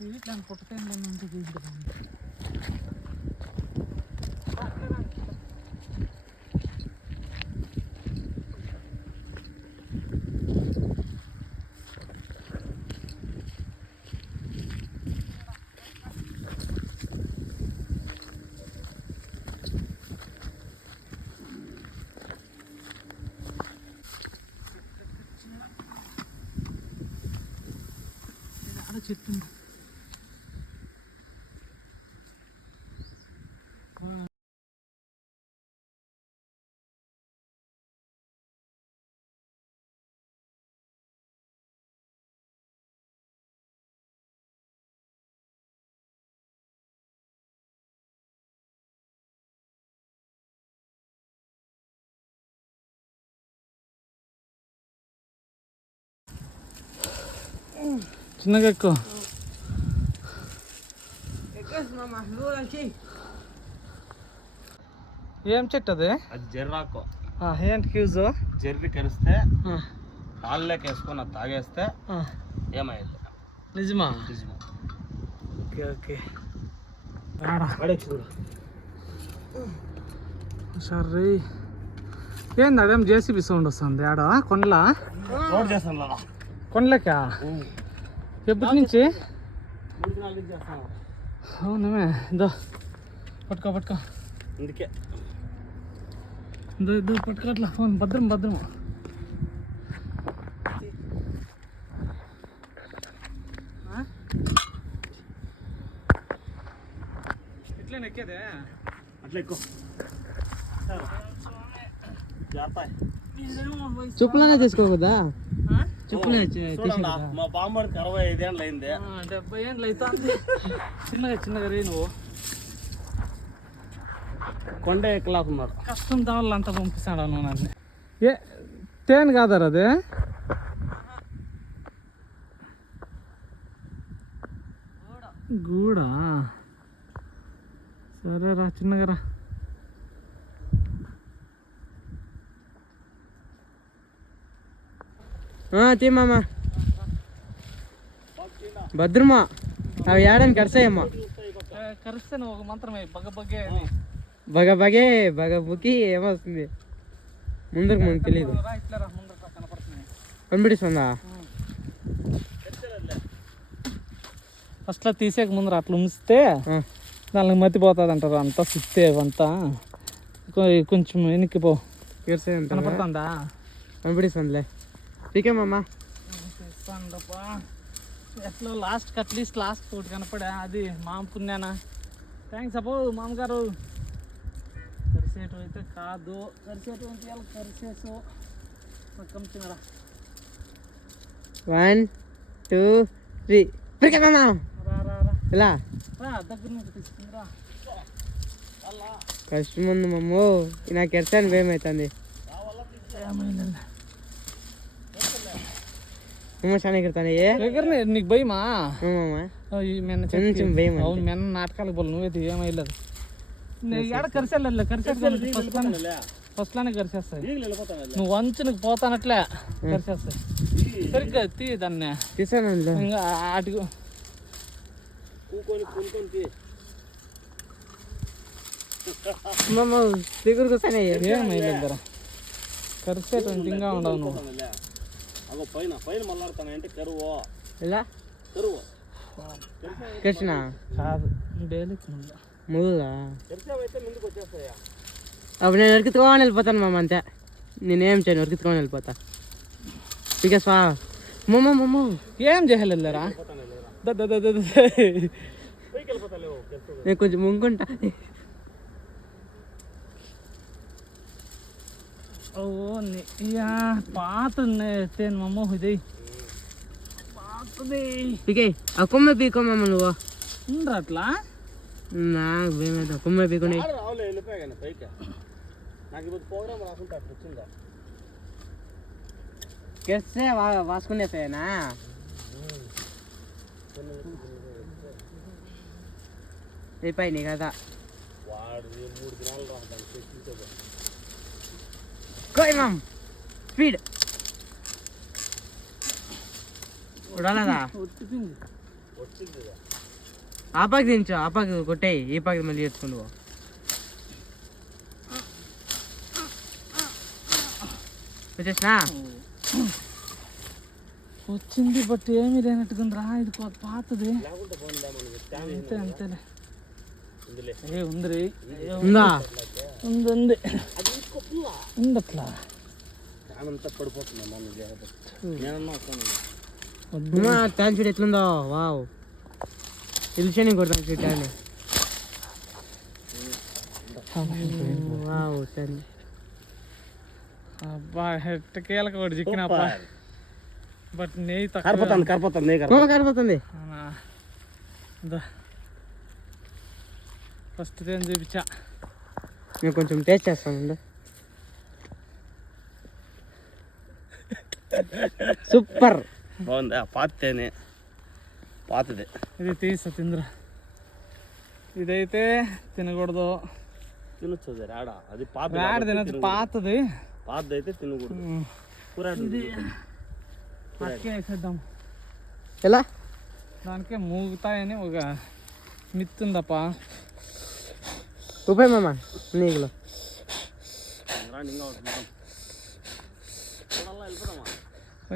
వీటిని పుట్టకాయ ఉంటుంది. చెట్టు చిన్నగా ఎక్కువ ఏం చెట్టు అది? అది జర్రాకు. ఏంటి క్యూజ్? జర్రి కరిస్తే పాలలోకి వేసుకొని అది తాగేస్తే ఏమైంది? నిజమా? Okay okay. చూడు సరే. ఏంది అదేం జేసీబీ సౌండ్ వస్తుంది ఆడ? కొండలా కొండలకా? ఎప్పటి నుంచి? అవునమే. ఇదో పట్టుకో పట్టుకో. అందుకే ఇదో పట్టుకో. అట్లా ఫోన్ భద్రం. ఇట్లా ఎక్కేదే? అట్లా ఎక్కువ చెప్పులనే చేసుకోకూడదా? చెప్పులే మా బామ్మడికి 65 ఏళ్ళు అయింది. 70 ఏళ్ళు అవుతుంది. చిన్నగా రే నువ్వు కొండ ఎక్కలేకున్నాడు. కష్టం దావాళ్ళు అంతా పంపిస్తాడు నువ్వు నన్ను. ఏ తేను కాదారు అది? గూడా? సరేరా చిన్నగా రా. తీమ్మా భద్రమా. అవి ఏడాన్ని కరిస్తాయమ్మా. కరిస్తే నువ్వు ఒక మంత్రమే బగబుకి ఏమొస్తుంది ముందరకు మనకు తెలియదు. కనిపిస్తుందా? ఫస్ట్లో తీసేక ముందర అట్లా ఉంచితే దానికి మతిపోతుంది అంటారు. అంతా సుత్తే అంతా కొంచెం వెనక్కిపో. కనపడుతుందా? కనిపిస్తుందిలే. పీకేమమ్మా. ఎట్లా అట్లీస్ట్ లాస్ట్ ఒకటి కనపడా. అది మామ పుణ్యానా. థ్యాంక్స్ అబ్బో మామగారు. కరిసేటు అయితే కాదు. కరిసేసు పక్కన తినరా. 1 2 3 పీకేమమ్మా. ఇలా దగ్గర నుంచి తీసుకుందిరా. కష్టం ఉంది మమ్మో. నాకు ఎడతాను భయమవుతుంది. చాలా ఎగరతాను. నీకు భయమా? కొంచెం భయం. అవును మెన్న నాటకాలకు పోలు. నువ్వైతే ఏమైలేదు. ఎడ కరిసేళ్ళ ఫస్ట్లోనే కరిసేస్తాయి. నువ్వు వంచునికి పోతానట్లే కరిసేస్తాయి. సరిగ్గా తీ దాన్ని. తీసాను ఇంకా ఆటికి దగ్గరకు వస్తానే ఏమైలేదు. కరిసేటువంటి ఇంకా ఉండవు నువ్వు. పైన మళ్ళాడుతానంటే కరువు. ఎలా కరువు కృష్ణ కాదు డైలీ ముళ్ళా. ముందుకు వచ్చేస్తాయా? అప్పుడు నేను ఉరికిత్తుకోని వెళ్ళిపోతాను మామ. అంతే, నేనేం చేయను. ఉరికిత్తుకోని వెళ్ళిపోతా. ఇక స్వా మమ్మ ఏం చేయలేరా? నేను కొంచెం ముంకుంటా. ఓ పాత తేను మమ్మ ఇది పాతది. పీకే ఆ కొమ్మ పీకోమమ్మ. నువ్వు ఉండరు అట్లా. నాకు భయమైతే కొమ్మ పీకునే. కెస్తే వాసుకునేసాయనా? అయిపోయి నీ కదా. కోయ్ మామ్ స్పీడ్ చూడాలదా వచ్చింది. వచ్చింది ఆపాకి దించు, ఆపాకి కొట్టేయి, ఈ పాకి మళ్ళీ ఎత్తుకుంటూ పో. వచ్చేసినా వచ్చింది బట్ ఏమీ లేనట్టుకుందిరా. ఇది పాతది. లేకుంటే పోన్లే మనకి అంతే అంతేలే. ఉందిలే. ఏ ఉందిరి. ఉందా? ఉంది ఉంది అది ఇంకో పుల్ల ఉంది అట్లా. ఫ్యానంతా పడిపోతుంది మన నేనన్నా వస్తాను. ట్యాన్ చూడు ఎట్లుందో. వావ్, పిలిచని కొడతాను చూడు ట్యాన్. Wow tan. అబ్బా హెట్టకేలకు ఒకటి చిక్కినప్ప. బట్ నెయ్యి తక్కువ. కరిపోతుంది కారిపోతుంది. ఫస్ట్ ఏం చూపించా. నేను కొంచెం టేస్ట్ చేస్తానండి. సూపర్ బాగుంది. పాతేనే పాతదే. ఇది తీసా తిందిరా. ఇదైతే తినకూడదు. తినొచ్చు రాడా. అది పాత రాడ తినచ్చు. పాతది. పాతది అయితే తినకూడదు. ఇది అక్కే వేసేద్దాం. ఎలా? దానికే మూగుతాయని ఒక మిత్ ఉందప్ప. రూపాయి మామ నీకులో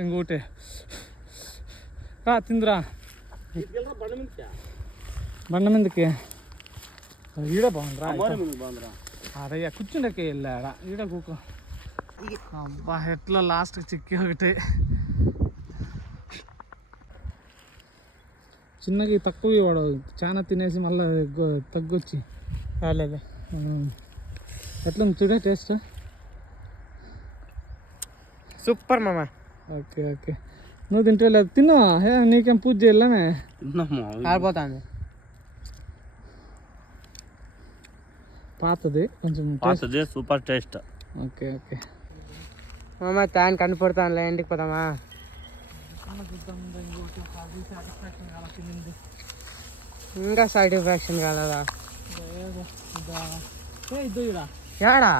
ఇంకోటి రా తిందిరా. బండ మీదకి ఈడ బాగుందిరా. అడయ్యా కూర్చుండకే వెళ్ళాడ. ఈడ కూకో. అబ్బా ఎట్లా లాస్ట్కి చిక్కి ఒకటి చిన్నకి తక్కువ వాడు. చాలా తినేసి మళ్ళీ తగ్గొచ్చి రాలేదు. ఎట్లా చూడే టేస్ట్. సూపర్ మామ. Okay okay. నువ్వు తింటే లేదు. తిన్నా. నీకేం పూజ చేయలేమే. ఆడిపోతాంది. పాతది కొంచెం పాతది సూపర్ టేస్ట్. ఓకే ఓకే మామ ట్యాన్ కనిపడతానులే. ఇంటికి పోతామా? ఇంకా సాటిస్ఫాక్షన్ కాదా? ఏడా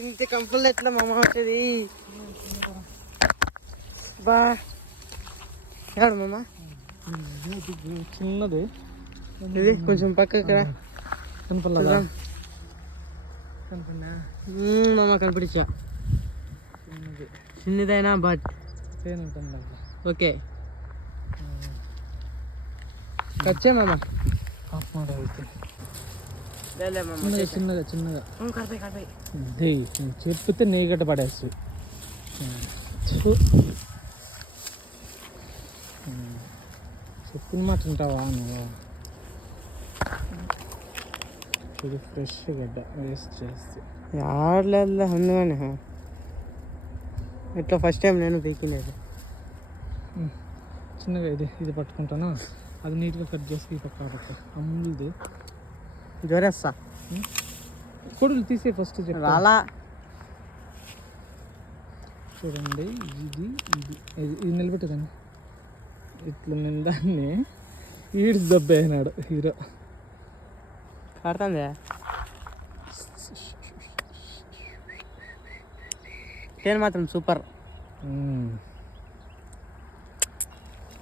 ఇంత కంపల్ ఎట్లా మామ వచ్చేది? బా ఏడు మామ చిన్నది. ఇది కొంచెం పక్కకి రా. కనపడలేదా? కనపడినా మామ కనిపించా. చిన్నదైనా బట్ ఓకే. కచ్చే మామ. చిన్నగా చిన్నగా చిన్నగా చెప్తే నీ గట్ట పడేస్తు. చెప్పిన మాట ఉంటావా నువ్వు? ఇది ఫ్రెష్ గడ్డ వేస్ట్ చేస్తే ఆడలేదు అందుకని ఇట్లా ఫస్ట్ టైం నేను పీకినది. చిన్నగా ఇది పట్టుకుంటానా. అది నీట్గా కట్ చేసి పక్క అమ్ములది జ్వరేస్తా. కొడులు తీసే ఫస్ట్ రాలా. చూడండి ఇది ఇది ఇది నిలబెట్టేదాన్ని. ఇట్లా నేను దాన్ని ఈడ్స్ దెబ్బయినాడు హీరో. పడుతుంది. తేనె మాత్రం సూపర్.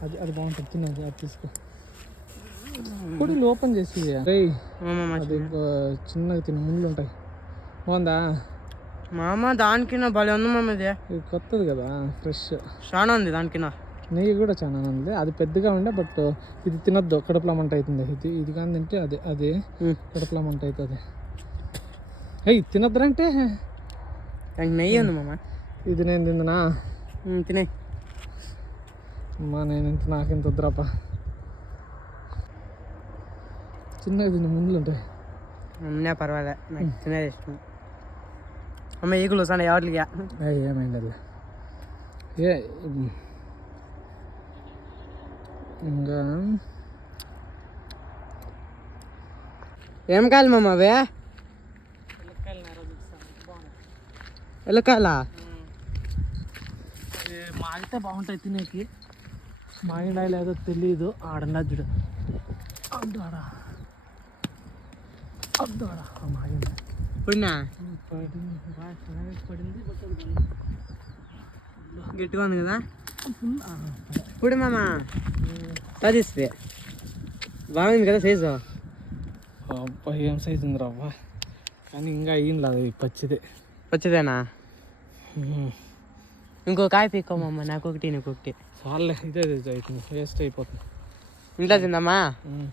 అది అది బాగుంటుంది. తిన్నది అది తీసుకో. కొడులు ఓపెన్ చేసి అది చిన్నగా తిన్న ముళ్ళు ఉంటాయి. బాగుందా మామ? దానికి నా భలే ఉంది మామ. ఇది కొత్తది కదా ఫ్రెష్. చాలా ఉంది దానికి. నా నెయ్యి కూడా చాలా ఉంది. అది పెద్దగా ఉండే బట్ ఇది తినద్దు. కడుపులో మంట అవుతుంది. ఇది కానీ తింటే అది కడుపులో మంట అవుతుంది. తినద్దురంటే దానికి నెయ్యి ఉంది మామ. ఇది నేను తిందనా? తినే అమ్మా నేను ఇంత నాకెంత వద్దురాపా. చిన్నగా తిన్న ముందులు ఉంటాయి. అమ్మే పర్వాలే, నాకు తినేది ఇష్టం. అమ్మ ఈగులు వస్తాను ఎవరికి ఏమైంది అది. ఇంకా ఏం కాయలు మామ అవే? ఎల్లకాయలా? మాగితే బాగుంటాయి తినేకి. మాగినా లేదో తెలీదు. ఆడన్నా చూడు. అద్దోడా అమ్మాయింది ఇప్పుడునా పడింది గట్టిగా ఉంది కదా ఇప్పుడు మామ పదిస్తే బాగుంది కదా సైజు అబ్బా ఏం సైజు ఉంది రావ్వా కానీ ఇంకా అయ్యింది అది పచ్చిదే వచ్చేదేనా ఇంకో కాయ పీక్కోమమ్మ నాకు ఒకటి నీకు ఒకటి చాలే ఇదే అవుతుంది వేస్ట్ అయిపోతుంది ఇంట్లో తిందామా ఉమ్.